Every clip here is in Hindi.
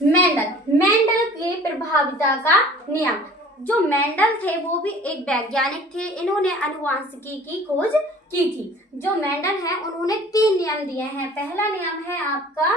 मेंडल के प्रभाविता का नियम। जो मेंडल थे वो भी एक वैज्ञानिक थे, इन्होंने आनुवांशिकी की खोज की थी। जो मेंडल हैं उन्होंने 3 नियम दिए हैं। पहला नियम है आपका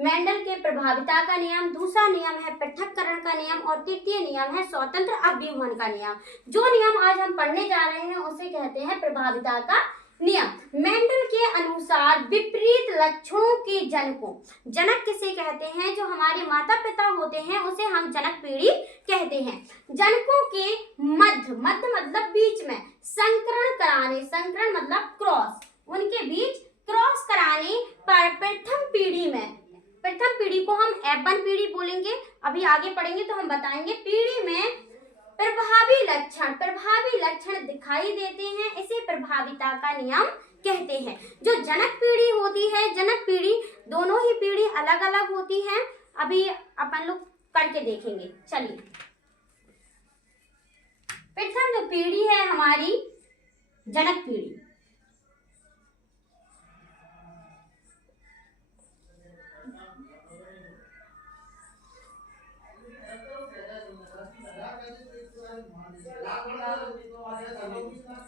मेंडल के प्रभाविता का नियम, दूसरा नियम है पृथक्करण का नियम और तृतीय नियम है स्वतंत्र अवयवहन का नियम। जो नियम आज हम पढ़ने जा रहे हैं उसे कहते हैं प्रभाविता का नियम। मेंडल के अनुसार विपरीत लक्षणों के जनकों, जनक किसे कहते हैं? जो हमारे माता पिता होते हैं उसे हम जनक पीढ़ी कहते हैं। जनकों के मध्य मतलब बीच में संकरण कराने, संकरण मतलब क्रॉस, उनके बीच क्रॉस कराने पर प्रथम पीढ़ी को हम F1 पीढ़ी बोलेंगे। अभी आगे पढ़ेंगे तो हम बताएंगे। पीढ़ी में प्रभावी लक्षण दिखाई देते हैं, इसे प्रभाविता का नियम कहते हैं। जो जनक पीढ़ी होती है, जनक पीढ़ी, दोनों ही पीढ़ी अलग अलग होती हैं। अभी अपन लोग करके देखेंगे। चलिए, प्रथम जो पीढ़ी है हमारी जनक पीढ़ी।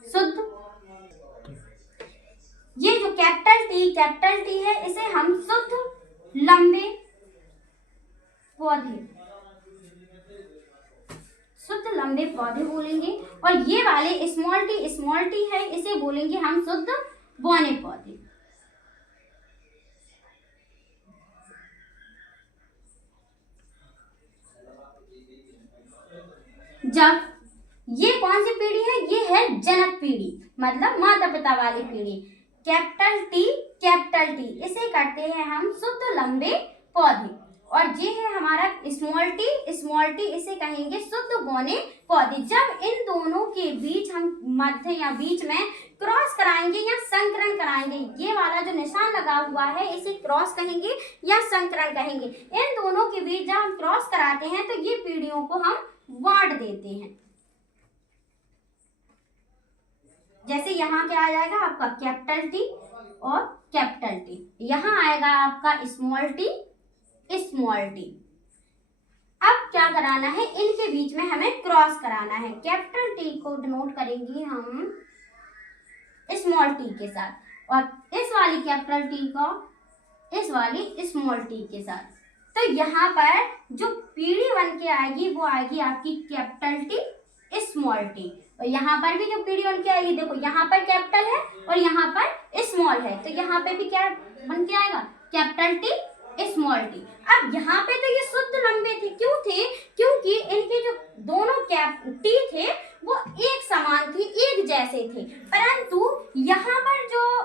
शुद्ध, ये जो कैपिटल टी है इसे हम शुद्ध लंबे पौधे बोलेंगे। और ये वाले स्मॉल टी है, इसे बोलेंगे हम शुद्ध बौने पौधे। जब ये कौन सी पीढ़ी है? ये है जनक पीढ़ी, मतलब माता पिता वाली पीढ़ी। कैपिटल टी इसे करते हैं हम शुद्ध लंबे पौधे। और ये है हमारा स्मॉल टी इसे कहेंगे शुद्ध बौने पौधे। जब इन दोनों के बीच हम मध्य या बीच में क्रॉस कराएंगे या संकरण कराएंगे, ये वाला जो निशान लगा हुआ है इसे क्रॉस कहेंगे या संकरण कहेंगे। इन दोनों के बीच जब हम क्रॉस कराते हैं तो ये पीढ़ियों को हम बांट देते हैं। जैसे यहाँ क्या आ जाएगा आपका कैपिटल टी और कैपिटल टी, यहाँ आएगा आपका स्मॉल टी। अब क्या कराना है? इनके बीच में हमें क्रॉस कराना है। कैपिटल टी को डिनोट करेंगे हम स्मॉल टी के साथ और इस वाली कैपिटल टी को इस वाली स्मॉल टी के साथ। तो यहाँ पर जो पीढ़ी बन के आएगी वो आएगी आपकी कैपिटल टी स्मॉल टी। और यहाँ पर भी जो पीढ़ी बन के आएगी, देखो यहाँ पर कैपिटल है और यहाँ पर स्मॉल है, तो यहाँ पे भी क्या बन के आएगा? Capital T small T. अब यहाँ पे तो ये शुद्ध लंबे थे, क्यों थे? क्योंकि इनके जो दोनों टी थे वो एक समान थी, एक जैसे थे। परंतु यहाँ पर जो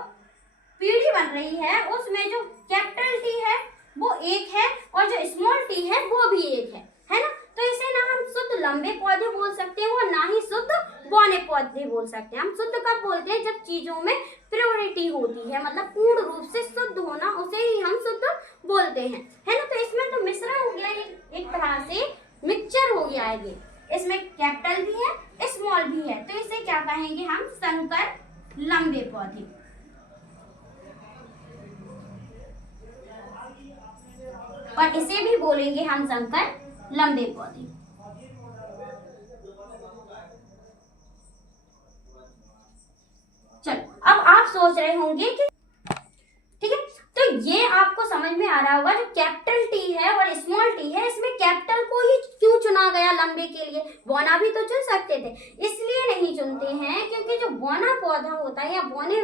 पीढ़ी बन रही है उसमें जो कैपिटल टी है वो एक है और जो स्मॉल टी है वो भी एक है ना? तो इसे ना हम शुद्ध लंबे पौधे बोल सकते हैं और ना ही शुद्ध बौने पौधे बोल सकते हैं। हम शुद्ध कब बोलते हैं? जब चीजों में प्योरिटी होती है, मतलब पूर्ण रूप से शुद्ध होना, उसे ही हम शुद्ध बोलते हैं, है ना? तो इसमें तो मिश्रण हो गया, एक तरह से मिक्सचर हो गया है। इसमें कैपिटल भी है स्मॉल भी है, तो इसे क्या कहेंगे हम? संकर लंबे पौधे। और इसे भी बोलेंगे हम संकर लंबे पौधे। चलो, अब आप सोच रहे होंगे कि ठीक है, तो ये आपको समझ में आ रहा होगा जो कैपिटल टी है और स्मॉल टी है, इसमें कैपिटल को ही क्यों चुना गया लंबे के लिए? बौना भी तो चुन सकते थे, इसलिए नहीं चुनते हैं क्योंकि जो बौना पौधा होता है या बौने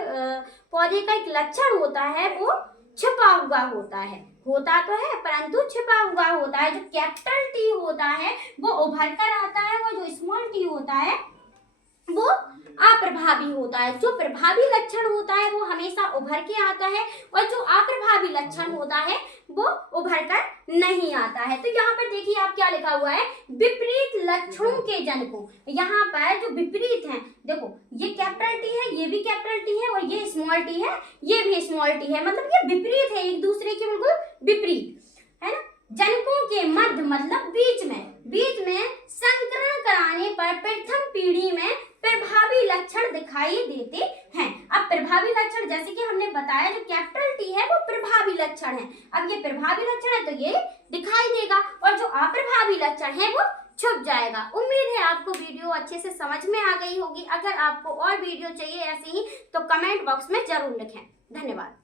पौधे का एक लक्षण होता है वो छिपा हुआ होता है, होता तो है परंतु छिपा हुआ होता है। जो कैपिटल टी होता है वो उभर कर आता है, वो जो स्मॉल टी होता है वो अप्रभावी होता है। जो प्रभावी लक्षण होता है वो हमेशा उभर के आता है और जो अप्रभावी लक्षण होता है वो उभर कर नहीं आता है। तो यहाँ पर देखिए आप क्या लिखा हुआ है? विपरीत लक्षणों के जनकों। यहाँ पर जो विपरीत हैं, देखो ये कैपिटल टी है, ये भी कैपिटल टी है और ये स्मॉल टी है, ये भी स्मॉल टी है, मतलब ये विपरीत है, एक दूसरे के बिल्कुल विपरीत, है ना? जनकों के मध्य मतलब बीच में संकरण कराने पर प्रथम पीढ़ी में प्रभावी लक्षण दिखाई देते हैं। अब प्रभावी लक्षण जैसे कि हमने बताया जो कैपिटल टी है वो प्रभावी लक्षण है। अब ये प्रभावी लक्षण है तो ये दिखाई देगा। जो अप्रभावी लक्षण है वो छुप जाएगा। उम्मीद है आपको वीडियो अच्छे से समझ में आ गई होगी। अगर आपको और वीडियो चाहिए ऐसे ही तो कमेंट बॉक्स में जरूर लिखें। धन्यवाद।